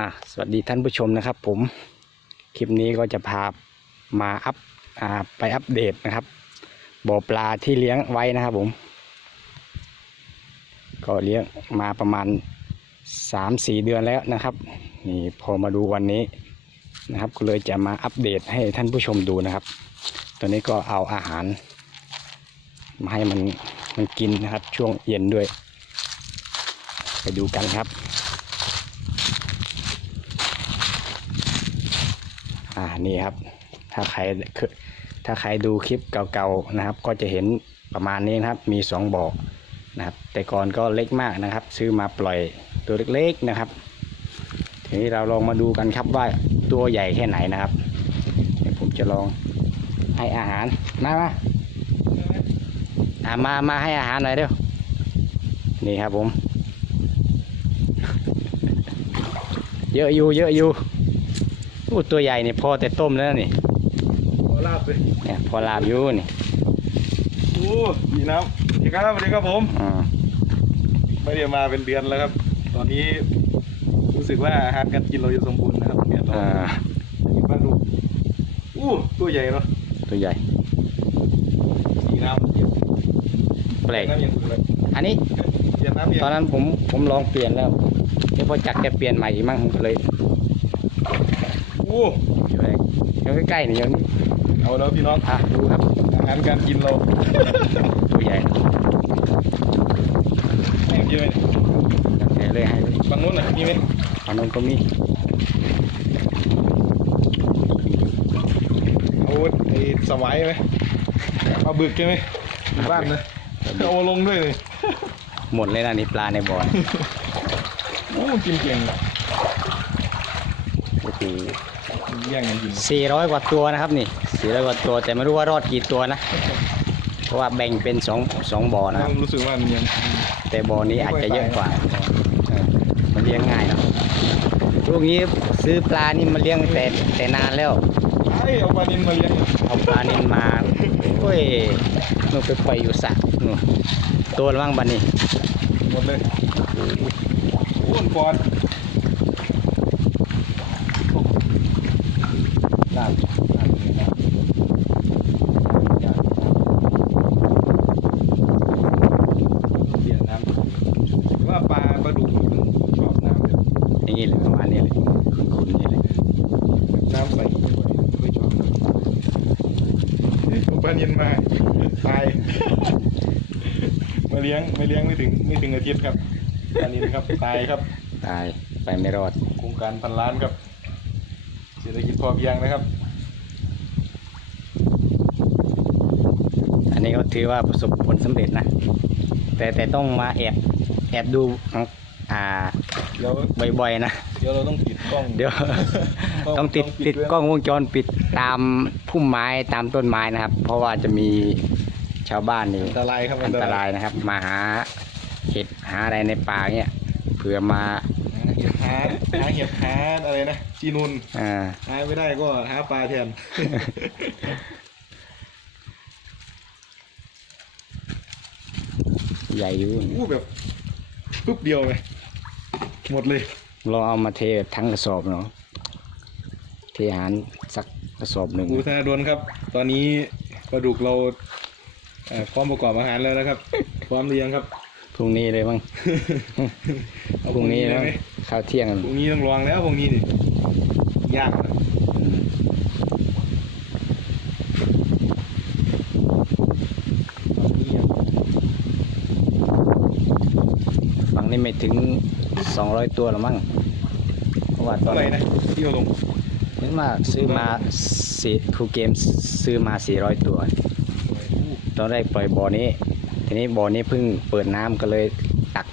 อะสวัสดีท่านผู้ชมนะครับ ผมคลิปนี้ก็จะพามาอัพอ่าไปอัปเดตนะครับบ่อปลาที่เลี้ยงไว้นะครับผม ก็เลี้ยงมาประมาณสามสี่เดือนแล้วนะครับ นี่พอมาดูวันนี้นะครับก็เลยจะมาอัปเดตให้ท่านผู้ชมดูนะครับ ตอนนี้ก็เอาอาหาร มาให้มันมันกินนะครับช่วงเย็นด้วย ไปดูกันครับ อ่านี่ครับ ถ้าใครถ้าใครดูคลิปเก่าๆนะครับ ก็จะเห็นประมาณนี้นะครับ มีสองบ่อนะครับ แต่ก่อนก็เล็กมากนะครับ ซื้อมาปล่อยตัวเล็กๆนะครับทีนี้เราลองมาดูกันครับว่าตัวใหญ่แค่ไหนนะครับเดี๋ยวผมจะลองให้อาหารมามาอ่ามามาให้อาหารหน่อยเร็วนี่ครับผม เยอะอยู่เยอะอยู่ อ้ตัวใหญ่นี่พอแต่ต้มแล้วนี่ขอลาบเลยเนี่ยพอลาบอยู่นี่โอ้ดีน้ำสวัสดีครับสวัสดีครับผมอ่าไม่ได้มาเป็นเดือนแล้วครับ ตอนนี้รู้สึกว่าอาหารการกินเราจะสมบูรณ์นะครับเนี่ยเราอ่ากินปลาดุกอู้ตัวใหญ่เนาะตัวใหญ่สีน้ำเย็นแปลกน้ำเย็นสุดเลยอันนี้เย็นน้ำเย็นตอนนั้นผมผมลองเปลี่ยนแล้วเดี๋ยวพอจักจะเปลี่ยนใหม่อีกมั่งผมก็เลย อู้อยู่เลยเดี๋ยวใกล้ๆนี่เดี๋ยวนี้เอาแล้วพี่น้องอะดูครับอาหารการกินเราตัวใหญ่แห้งเยอะเลยเดี๋ยวเลยให้เลยฝั่งนู้นน่ะมีไหมฝั่งนู้นก็มีเอาไอ้สวายไหมเอาบึกใช่ไหมอยู่บ้านนะเอามาลงด้วยเลยหมดเลยนะนี่ปลาในบ่อนี่โอ้กินเก่งโอ้โห แย่งกันกินสี่ร้อยกว่าตัวนะครับนี่สี่ร้อยกว่าตัวแต่ไม่รู้ว่ารอดกี่ตัวนะ เพราะว่าแบ่งเป็นสองสองบ่อนะครับ รู้สึกว่ามันยังแต่บ่อนี้อาจจะเยอะกว่าเออมันเลี้ยงง่ายเนาะพวกนี้ซื้อปลานี่มาเลี้ยงแต่แต่นานแล้วไอ้เอาปลานินมาเลี้ยงเอาปลานินมาโอ้ยมันไปปล่อยอยู่สระนู่นตัวละบ้างบันนี้หมดเลยอ้วนปอนลาบลาบเลยนะเสียน้ำว่าปลาปลาดุกมันชอบน้ำแบบ อย่างนี้เลยประมาณนี้เลยคุณๆนี่เลย น้ำใสไม่ค่อยไม่ชอบ เอาปลานินมาตายมาเลี้ยงไม่เลี้ยงไม่ถึงไม่ถึงอาทิตย์ครับปลานินครับตายครับตายไปไม่รอดโครงการพันล้านครับเศรษฐกิจพอเพียงนะครับ อันนี้ก็ถือว่าประสบผลสำเร็จนะ แต่แต่ต้องมาแอบแอบดูอ่าเดี๋ยวบ่อยๆนะ เดี๋ยวเราต้องติดกล้อง เดี๋ยว ต้องติดติดกล้องวงจรปิด ตามพุ่มไม้ตามต้นไม้นะครับ เพราะว่าจะมีชาวบ้านนี่อันตรายครับอันตรายนะครับ มาหาเห็ดหาอะไรในป่าเนี่ยเผื่อมาหาเห็ดหาหาเห็ดหาอะไรนะจีนุนอ่าหาไม่ได้ก็หาปลาแทนใหญ่อยู่อู้แบบปุ๊บเดียวเลยหมดเลยลองเอามาเททั้งกระสอบเนาะเทอาหารสัก กระสอบหนึ่งอูธนาดนครับ ตอนนี้ปลาดุกเราเอ่อพร้อมประกอบอาหารแล้วนะครับ พร้อมหรือยังครับพรุ่งนี้เลยมั้ง เอาพรุ่งนี้เลแล้วยไหมข้าวเที่ยงพรุ่งนี้ต้องลองแล้วพรุ่งนี้นี่ยากนะอืมตอนนี้ยังฝั่งนี้ไม่ถึงสองร้อยตัวหรอมั้งเพราะว่าตอเท่านไหร่นะที่เราลง เห็นว่าซื้อมาสี่ครูเกมซื้อมาสี่ร้อยตัว ตอนแรกปล่อยบ่อนี้ ทีนี้บ่อนี้เพิ่งเปิดน้ำก็เลยตัก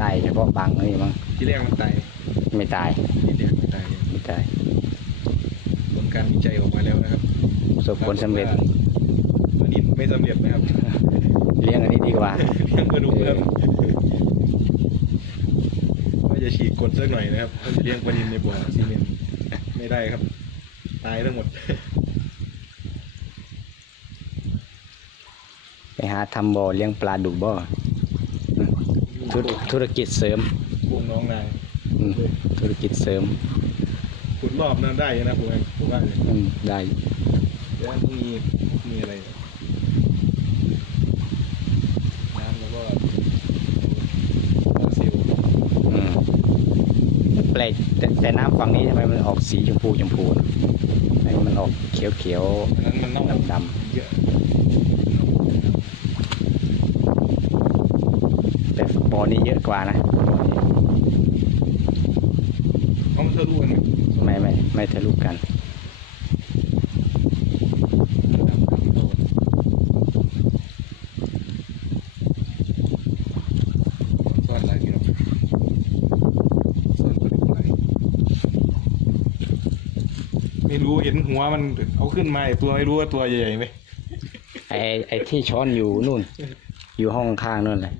ได้เฉพาะบางนี่มั้งที่แรกมันตายไม่ตายที่แรกมันตายไม่ตายผลการวิจัยออกมาแล้วนะครับประสบผลสำเร็จวันนี้ไม่สำเร็จนะครับ เลี้ยงอันนี้ดีกว่าเลี้ยงปลาดุกนะครับว่าจะฉีกกดสักหน่อยนะครับว่าจะเลี้ยงปลาดินในบ่อซีเมนต์ ไม่ได้ครับ ตายทั้งหมด ไปหาทำบ่อเลี้ยงปลาดุกบ่อืมธุรธุรกิจเสริมพวกน้องนางอืมธุรกิจเสริมขุดรอบนั้นได้นะผมว่าผมว่าเลยอืมได้ เดี๋ยวต้องมีมีอะไรน้ำแล้วก็เอาซิล อืม แปลกแต่แต่น้ำฝั่งนี้ทำไมมันออกสีชมพูชมพูนะทำไมมันออกเขียวเขียวอันนั้นมันต้องดำดเยอะำแต่บอนี้เยอะกว่านะเอามันเท่ารู้กันไหมไม่ไม่ไม่ทะลุกัน ซ่อนอะไรพี่น้องซ่อนกระดูกอะไรไม่ รู้เห็นหัวมันเอาขึ้นมาไอ้ตัวไม่รู้ว่าตัวใหญ่ๆไหมไอไอที่ช้อนอยู่นู่น อยู่ห้องข้างนู่นเลย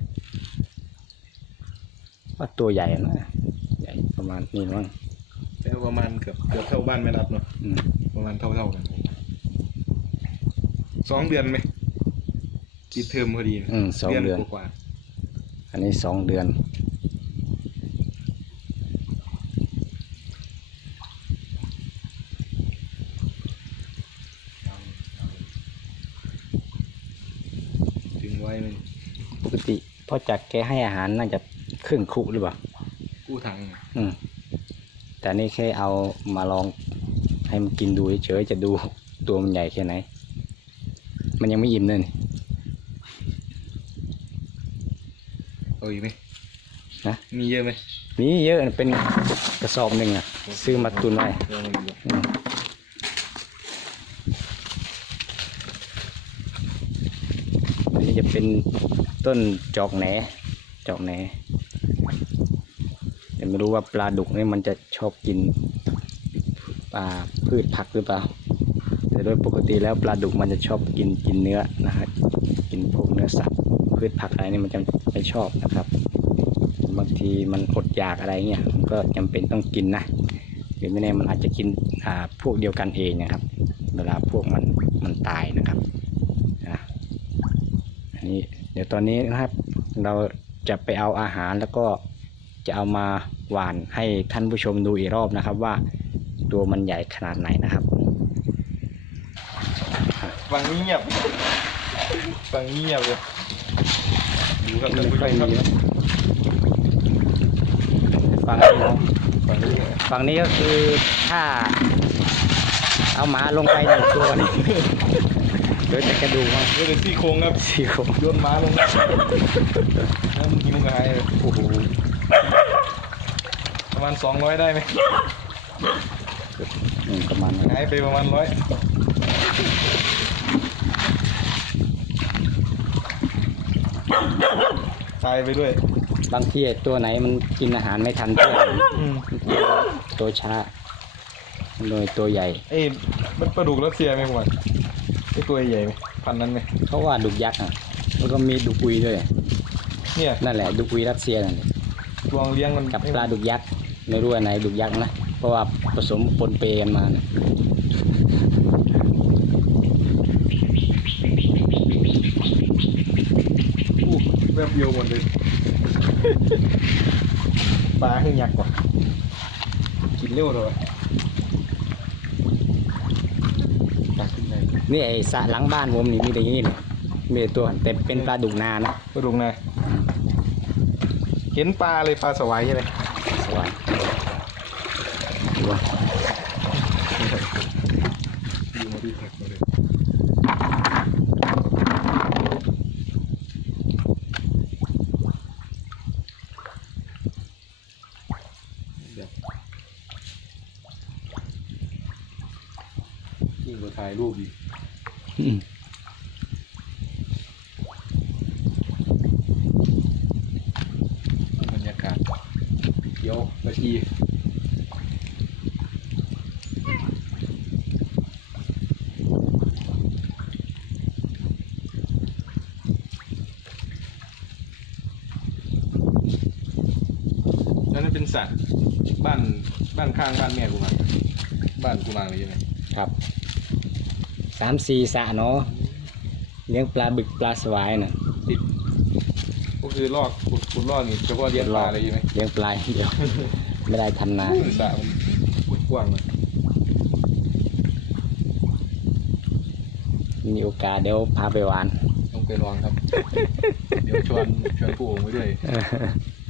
ว่าตัวใหญ่นะใหญ่ประมาณนี้มั้งแต่ประมาณเกือบเกือบเท่าบ้านไม่รับเนาะอืมประมาณเท่าเท่าๆกันสองเดือนไหมปิดเทอมพอดีนะอืมสองเดือนกว่าอันนี้สองเดือน ๆถึง ไว้มันปกติพ่อจักรแกให้อาหารน่าจะครึ่งคุหรือเปล่ากู้ถังอืมแต่นี่แค่เอามาลองให้มันกินดูเฉยๆจะดูตัวมันใหญ่แค่ไหน มันยังไม่อิ่มเลยนี่เอาอีกไหมนะมีเยอะไหมมีเยอะนะเป็นกระสอบหนึ่งอะ ซื้อมาตุนไว้ ลองดูอืมนี่จะ เป็นต้นจอกแหน จอกแหน แต่ไม่รู้ว่าปลาดุกนี่มันจะชอบกินปลาพืชผักหรือเปล่า แต่โดยปกติแล้วปลาดุกมันจะชอบกินกินเนื้อนะครับกินพวกเนื้อสัตว์พืชผักอะไรนี่มันจะไม่ชอบนะครับ บางทีมันอดอยากอะไรเงี้ยมันก็จำเป็นต้องกินนะหรือไม่แน่มันอาจจะกินอ่าพวกเดียวกันเองนะครับ เวลาพวกมันมันตายนะครับ นนี้เดี๋ยวตอนนี้นะครับ เราจะไปเอาอาหารแล้วก็จะเอามาหวานให้ท่านผู้ชมดูอีกรอบนะครับว่าตัวมันใหญ่ขนาดไหนนะครับฝั่งนี้เงียบฝั่งนี้เงียบเลยดูครับท่านไม่ผู้ชค่อยมครับมีนะฟังพี่น้องฝั่งนี้ฝั่งนี้ก็คือถ้าเอาหมาลงไปหนึ่งตัวนี่ เดี๋ยวจะกระดูกมันนี่เป็นซี่โครงครับสี่โครงโยนม้าลงแล้วมันกินมันก็หายเลยโอ้โหประมาณสองร้อยได้ไหมอืมประมาณนั้นหายไปประมาณร้อยตายไปด้วย บางทีไอ้ตัวไหนมันกินอาหารไม่ทันเพื่อนอืมตัวช้าโดยตัวใหญ่ เอ้ยมันปลาดุกรัสเซียไหมผม ว่าไอ้ตัวใหญ่ไหมพันนั้นไหมเขาว่าดุกยักษ์อะแล้วก็มีดุกอุยด้วยเนี่ยนั่นแหละดุกอุยรัสเซียนั่นแหละลองเลี้ยงมันกับปลาดุกยักษ์ไม่รู้อันไหนดุกยักษ์นะเพราะว่าผสมปนเปกันมานะอู้แบบเดียวหมดเลยปลาขึ้นยักษ์กว่ากินเร็วเลยปลาขึ้ นได้นี่ไอ้สระหลังบ้านผมนี่มีแต่อย่างนี้เลยมีแต่ตัวแต่เป็นปลาดุกนานะปลาดุกนะเห็นปลาเลยปลาสวายใช่ไหมสวยดูว่าอยู่มาดีผักมาเลยยิ่งกว่าถ่ายรูปอีก อืม บรรยากาศ เดี๋ยวนาทีนั่นเป็นสัตว์บ้านบ้านข้างบ้านแม่กูมาบ้านกูมาเลยใช่ไหมครับสามสี่สระเนาะเลี้ยงปลาบึกปลาสวายน่ะติดก็คือลอกขุ ดขุดลอกนี่เฉพาะเลี้ยงปลาเลยใช่ไหมเลี้ยงปลาอย่างเดียว ไม่ได้ทำนาสระมันกว้างเลยมีโอกาสเดี๋ยวพาไปหวาน ต้องไปลองครับ เดี๋ยวชวนชวนผู้โอ่งไปด้วย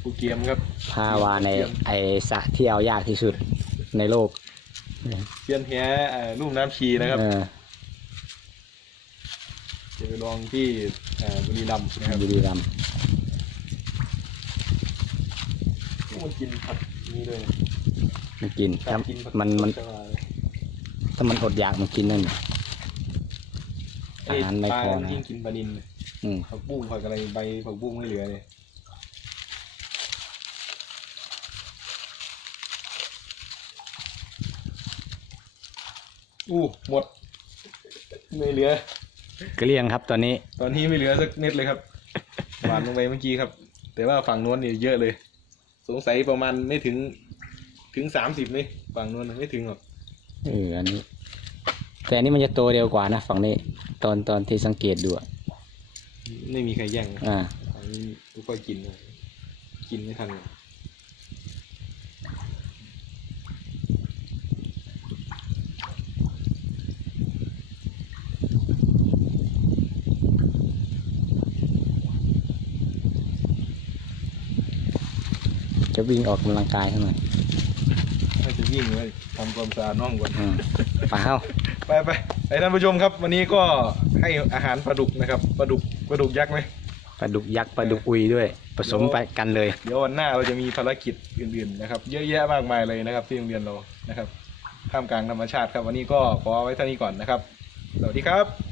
ผู้เกียมครับพาวานในไอสระที่เอายากที่สุดในโลกเซียนแฮเอ่อลุ่มน้ำชีนะครับเออจะไปลองที่เอ่อบุรีรัมย์นะครับบุรีรัมย์ มันกินผักนี่ด้วยมันกินถ้ากินผักมันมันสบายถ้ามันอดอยากมันกินนั่นน่ะอาหารไม่พอนะปลายิ่งกินปลานินอืมผักบุ้งผักอะไรใบผักบุ้งไม่เหลือเลยอู้หมด ไม่เหลือ เกลี้ยงครับตอนนี้ ตอนนี้ไม่เหลือสักเม็ดเลยครับ หวานลงไปเมื่อกี้ครับ แต่ว่าฝั่งนู้นนี่เยอะเลย สงสัยประมาณไม่ถึงถึงสามสิบนี่ฝั่งนู้นน่ะไม่ถึงหรอกเอออันนี้ แต่อันนี้มันจะโตเร็วกว่านะฝั่งนี้ ตอนตอนที่สังเกตดูอะไม่มีใครแย่งนะอ่า ฝั่งนี้ไม่ค่อยกินเลยกินไม่ทันเลย วิ่งออกกำลังกายเท่าไหร่ถ้าจะวิ่งเลยทำความสะอาดน่องก่อน อืมไปเฮ้าไปไปไอ้ท่านผู้ชมครับ วันนี้ก็ให้อาหารปลาดุกนะครับปลาดุกปลาดุกยักษ์ไหม ปลาดุกยักษ์ปลาดุกอุยด้วย ผสมไปกันเลย เดี๋ยววันหน้าเราจะมีภารกิจอื่นๆนะครับ เยอะแยะมากมายเลยนะครับ ที่โรงเรียนเรานะครับท่ามกลางธรรมชาติครับ วันนี้ก็ขอไว้เท่านี้ก่อนนะครับ สวัสดีครับ